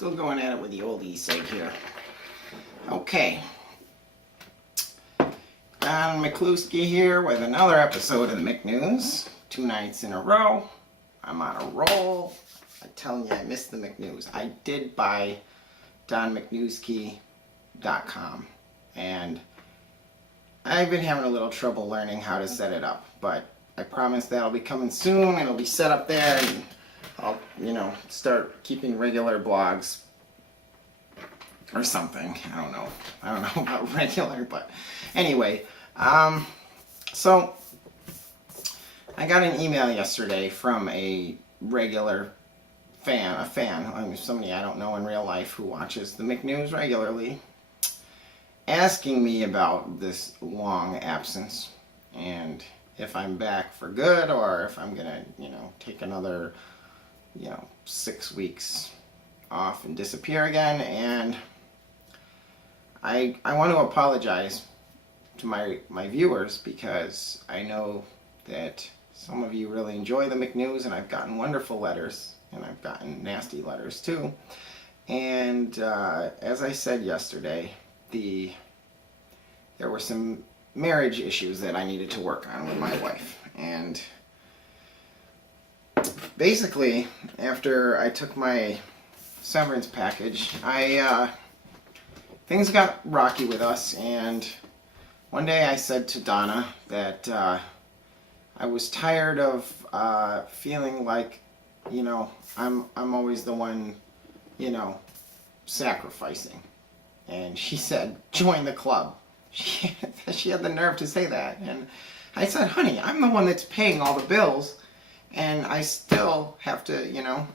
Still going at it with the old e-cig here. Okay. Don McCluskey here with another episode of the McNews. 2 nights in a row. I'm on a roll. I'm telling you, I missed the McNews. I did buy donumentary.com, and I've been having a little trouble learning how to set it up, but I promise that'll be coming soon. It'll be set up there, and I'll, start keeping regular blogs or something. I don't know about regular, but anyway, so I got an email yesterday from a regular fan, somebody I don't know in real life who watches the McNews regularly, asking me about this long absence and if I'm back for good or if I'm gonna, take another 6 weeks off and disappear again. And I want to apologize to my viewers, because I know that some of you really enjoy the McNews, and I've gotten wonderful letters, and I've gotten nasty letters too. And as I said yesterday, there were some marriage issues that I needed to work on with my wife. And basically, after I took my severance package, things got rocky with us, and one day I said to Donna that I was tired of feeling like, I'm always the one, sacrificing. And she said, join the club. She had the nerve to say that. And I said, honey, I'm the one that's paying all the bills, and I still have to,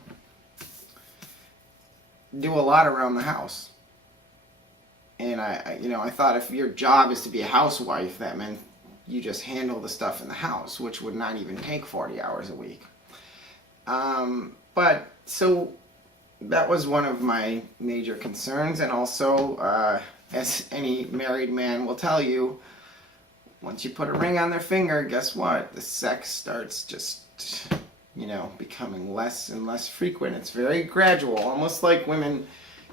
do a lot around the house. And I thought if your job is to be a housewife, that meant you just handle the stuff in the house, which would not even take 40 hours a week. But so that was one of my major concerns. And also, as any married man will tell you, once you put a ring on their finger, guess what? The sex starts just, becoming less and less frequent. It's very gradual, almost like women.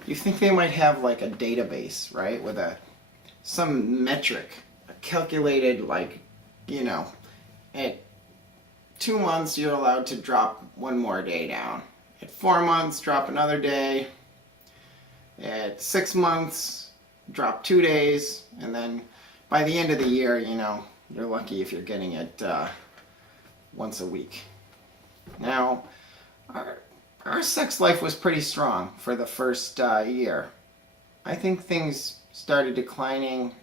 You think they might have like a database, right, with some metric, a calculated, at 2 months you're allowed to drop one more day down. At 4 months, drop another day. At 6 months, drop 2 days, and then by the end of the year, you're lucky if you're getting it once a week. Now, our sex life was pretty strong for the first year. I think things started declining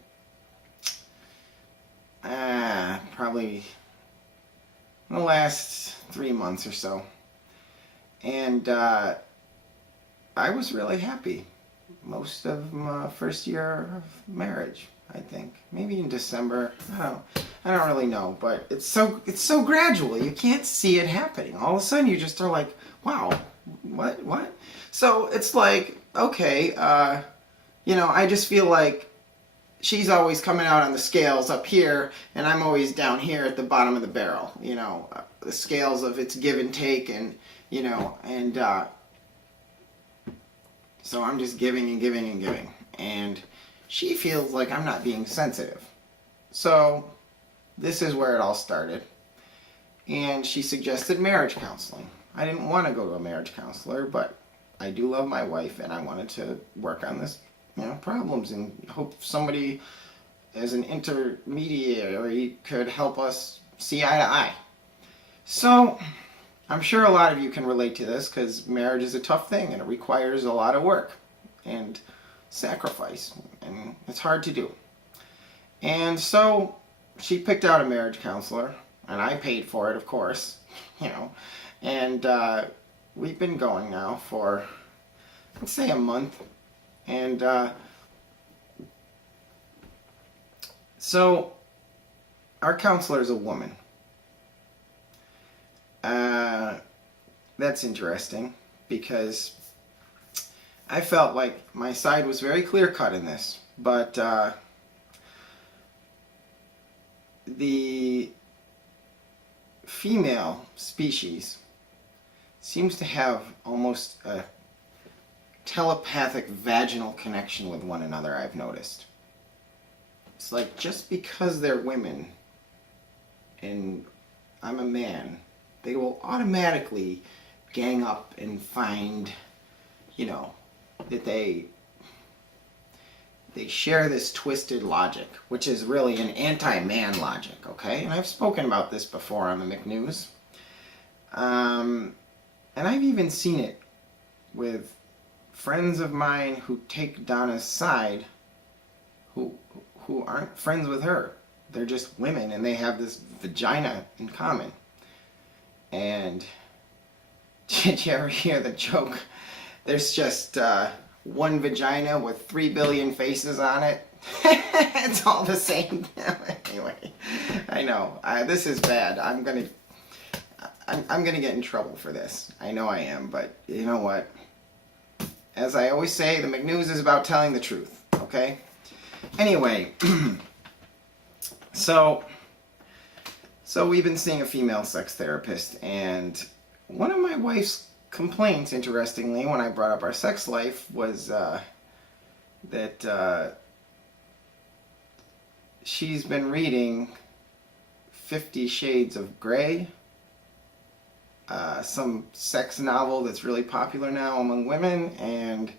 probably in the last 3 months or so. And I was really happy most of my first year of marriage, I think. Maybe in December. I don't really know, but it's so gradual. You can't see it happening. All of a sudden you just are like, wow, what? So it's like, okay, I just feel like she's always coming out on the scales up here, and I'm always down here at the bottom of the barrel, the scales of its give and take, and, so I'm just giving and giving and giving, and she feels like I'm not being sensitive. So this is where it all started, and she suggested marriage counseling. I didn't want to go to a marriage counselor, but I do love my wife, and I wanted to work on this, problems, and hope somebody as an intermediary could help us see eye to eye. So I'm sure a lot of you can relate to this, because marriage is a tough thing, and it requires a lot of work and sacrifice, and it's hard to do. And so she picked out a marriage counselor, and I paid for it, of course, and we've been going now for, let's say, a month. And so our counselor is a woman. That's interesting, because I felt like my side was very clear-cut in this, but the female species seems to have almost a telepathic vaginal connection with one another, I've noticed. It's like just because they're women and I'm a man, they will automatically gang up and find, that they share this twisted logic, which is really an anti-man logic, okay? And I've spoken about this before on the McNews. And I've even seen it with friends of mine who take Donna's side who aren't friends with her. They're just women and they have this vagina in common. And did you ever hear the joke? There's just one vagina with 3 billion faces on it. It's all the same. Anyway, I know. This is bad. I'm gonna get in trouble for this. I know I am, but you know what? As I always say, the McNews is about telling the truth, okay? Anyway, so we've been seeing a female sex therapist, and one of my wife's complaints, interestingly, when I brought up our sex life, was that she's been reading 50 Shades of Grey, some sex novel that's really popular now among women, and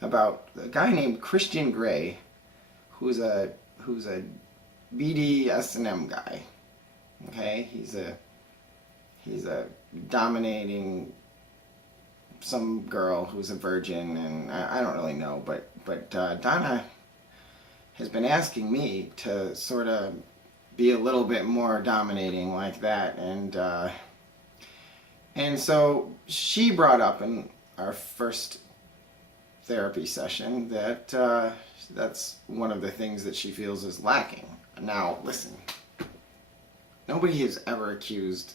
about a guy named Christian Grey, who's a BDSM guy. Okay, he's a dominating some girl who's a virgin, and I don't really know, but Donna has been asking me to sort of be a little bit more dominating like that, and so she brought up in our first therapy session that that's one of the things that she feels is lacking. Now, listen, nobody has ever accused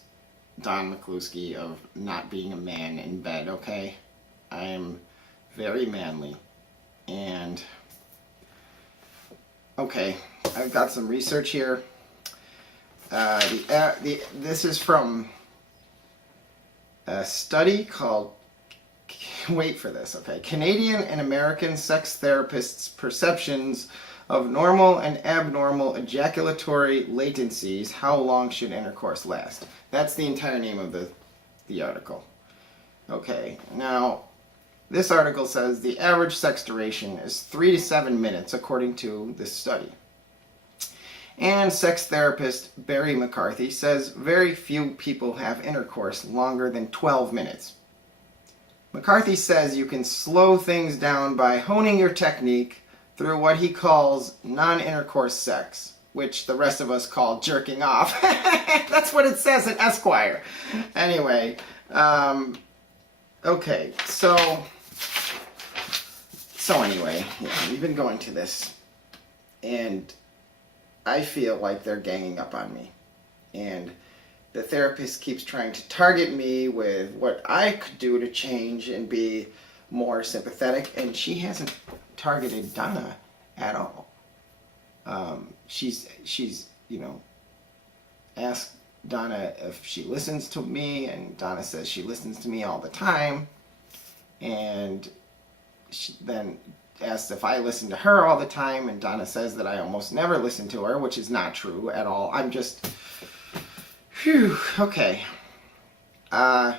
Don McCluskey of not being a man in bed, okay? I am very manly, and okay, I've got some research here. This is from a study called, wait for this, okay, Canadian and American Sex Therapists' Perceptions of Normal and Abnormal Ejaculatory Latencies, How Long Should Intercourse Last? That's the entire name of the article. Okay, now, this article says the average sex duration is 3 to 7 minutes, according to this study. And sex therapist Barry McCarthy says very few people have intercourse longer than 12 minutes. McCarthy says you can slow things down by honing your technique through what he calls non-intercourse sex, which the rest of us call jerking off. That's what it says in Esquire. Anyway, okay, so anyway, yeah, we've been going to this, and I feel like they're ganging up on me. And the therapist keeps trying to target me with what I could do to change and be more sympathetic, and she hasn't targeted Donna at all. She's asked Donna if she listens to me, and Donna says she listens to me all the time, and she then asked if I listen to her all the time, and Donna says that I almost never listen to her, which is not true at all. I'm just, okay. I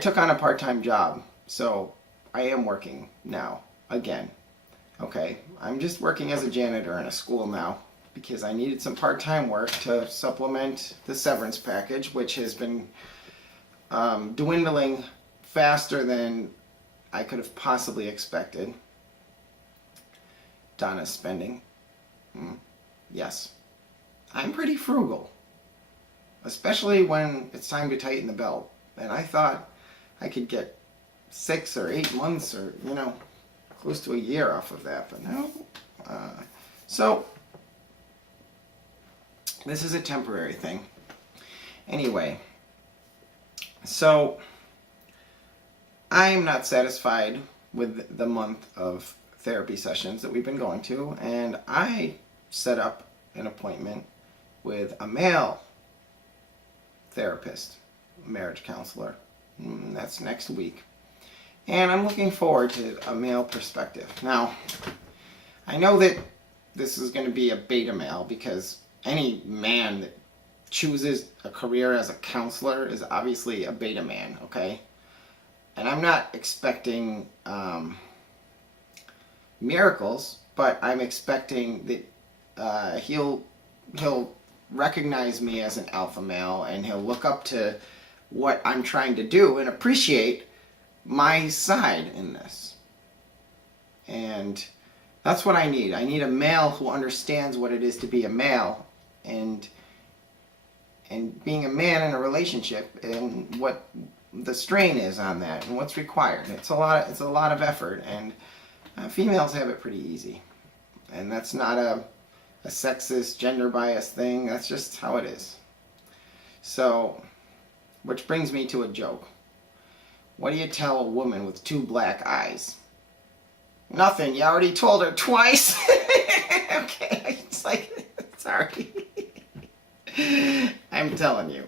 took on a part-time job, so I am working now, again. Okay, I'm just working as a janitor in a school now because I needed some part-time work to supplement the severance package, which has been dwindling faster than I could have possibly expected. Donna's spending. Yes. I'm pretty frugal, especially when it's time to tighten the belt. And I thought I could get 6 or 8 months or, close to a year off of that, but no. So, this is a temporary thing. Anyway, so I'm not satisfied with the month of therapy sessions that we've been going to, and I set up an appointment with a male therapist, marriage counselor. That's next week. And I'm looking forward to a male perspective. Now, I know that this is going to be a beta male because any man that chooses a career as a counselor is obviously a beta man, okay? And I'm not expecting miracles, but I'm expecting that he'll recognize me as an alpha male, and he'll look up to what I'm trying to do and appreciate my side in this. And that's what I need. I need a male who understands what it is to be a male, and being a man in a relationship, and what the strain is on that, and what's required. It's a lot of effort, and females have it pretty easy. And that's not a sexist, gender biased thing. That's just how it is. So, which brings me to a joke. What do you tell a woman with 2 black eyes? Nothing. You already told her twice. Okay, it's like, sorry. I'm telling you,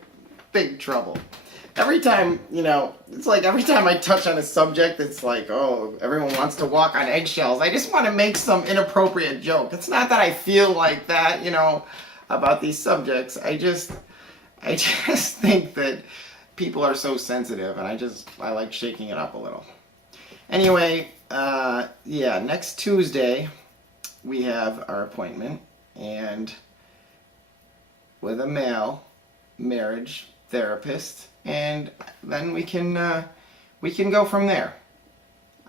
big trouble. Every time, it's like every time I touch on a subject, it's like, oh, everyone wants to walk on eggshells. I just want to make some inappropriate joke. It's not that I feel like that, about these subjects. I just think that people are so sensitive, and I like shaking it up a little. Anyway, next Tuesday we have our appointment, and with a male marriage therapist, and then we can go from there.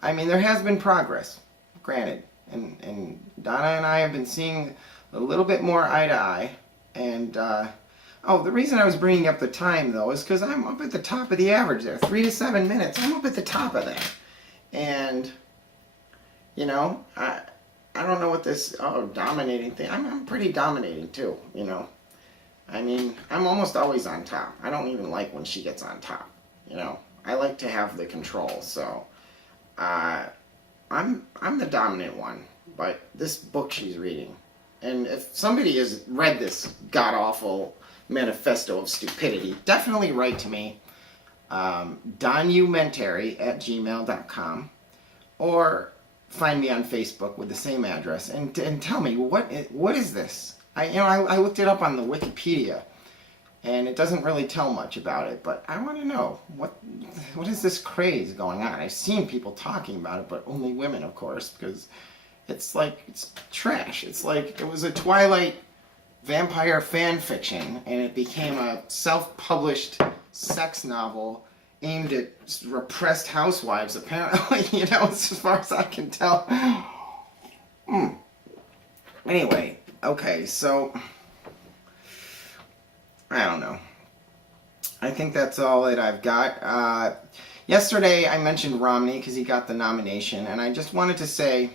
I mean, there has been progress, granted, and Donna and I have been seeing a little bit more eye to eye. And the reason I was bringing up the time though is because I'm up at the top of the average there, 3 to 7 minutes. I'm up at the top of that, and I don't know what this dominating thing. I'm pretty dominating too, I mean, I'm almost always on top. I don't even like when she gets on top, I like to have the control, so I'm the dominant one. But this book she's reading, and if somebody has read this god-awful manifesto of stupidity, definitely write to me, donumentary@gmail.com, or find me on Facebook with the same address, and tell me, what is this? I looked it up on the Wikipedia, and it doesn't really tell much about it, but I want to know, what is this craze going on? I've seen people talking about it, but only women, of course, because it's trash. It's like it was a Twilight vampire fan fiction, and it became a self-published sex novel aimed at repressed housewives, apparently, as far as I can tell. Anyway, okay, so I don't know. I think that's all that I've got. Yesterday I mentioned Romney because he got the nomination, and I just wanted to say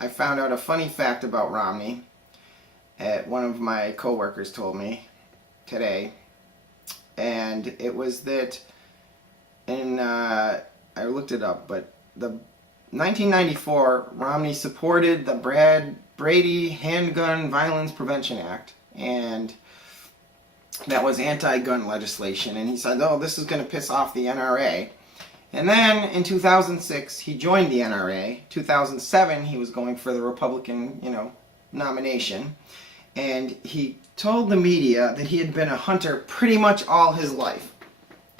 I found out a funny fact about Romney. One of my coworkers told me today, and it was that I looked it up, but the 1994 Romney supported the Brady Handgun Violence Prevention Act, and that was anti-gun legislation, and he said, oh, this is going to piss off the NRA. And then in 2006 he joined the NRA. 2007 he was going for the Republican nomination, and he told the media that he had been a hunter pretty much all his life.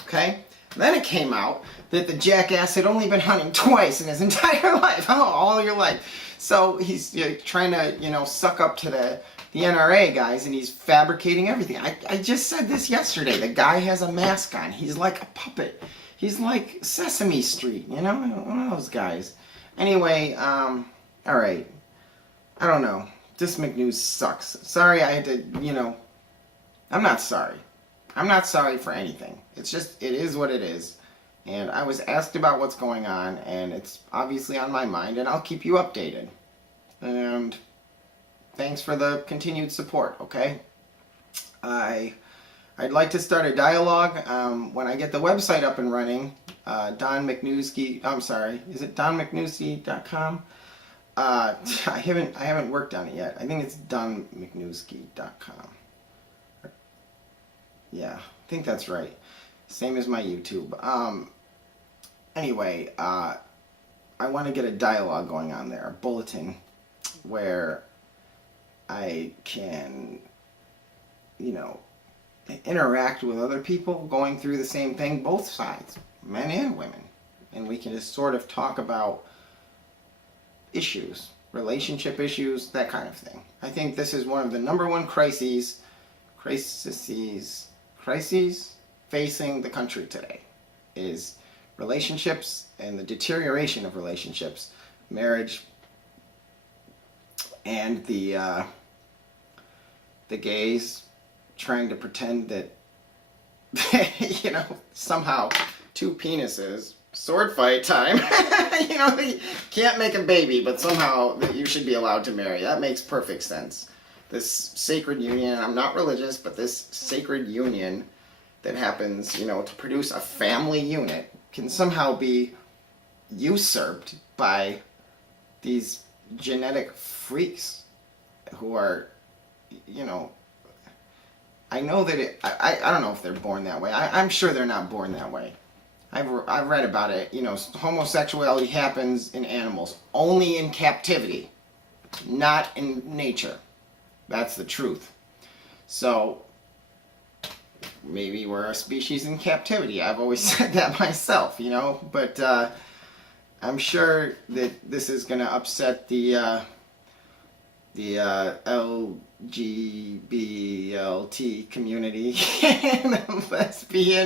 Okay? Then it came out that the jackass had only been hunting twice in his entire life. Oh, all your life. So he's trying to, suck up to the NRA guys, and he's fabricating everything. I just said this yesterday. The guy has a mask on. He's like a puppet. He's like Sesame Street, one of those guys. Anyway, all right. I don't know. This McNews sucks. Sorry I had to, I'm not sorry. I'm not sorry for anything. It's just, it is what it is. And I was asked about what's going on, and it's obviously on my mind, and I'll keep you updated. And thanks for the continued support, okay? I'd like to start a dialogue when I get the website up and running. Don McNewski, I'm sorry, is it donmcnewski.com? I haven't worked on it yet. I think it's donmcnewski.com. Yeah, I think that's right. Same as my YouTube. Anyway, I want to get a dialogue going on there, a bulletin, where I can, you know, interact with other people going through the same thing, both sides, men and women. And we can just sort of talk about issues, relationship issues, that kind of thing. I think this is one of the number one crises facing the country today, is relationships and the deterioration of relationships, marriage, and the gays trying to pretend that you know, somehow two penises, sword fight time, you know, they can't make a baby, but somehow that you should be allowed to marry. That makes perfect sense. This sacred union, I'm not religious, but this sacred union that happens, you know, to produce a family unit can somehow be usurped by these genetic freaks who are, you know, I know that I don't know if they're born that way. I'm sure they're not born that way. I've read about it. You know, homosexuality happens in animals, only in captivity, not in nature. That's the truth. So maybe we're a species in captivity. I've always said that myself, you know, but I'm sure that this is going to upset the LGBT community and lesbian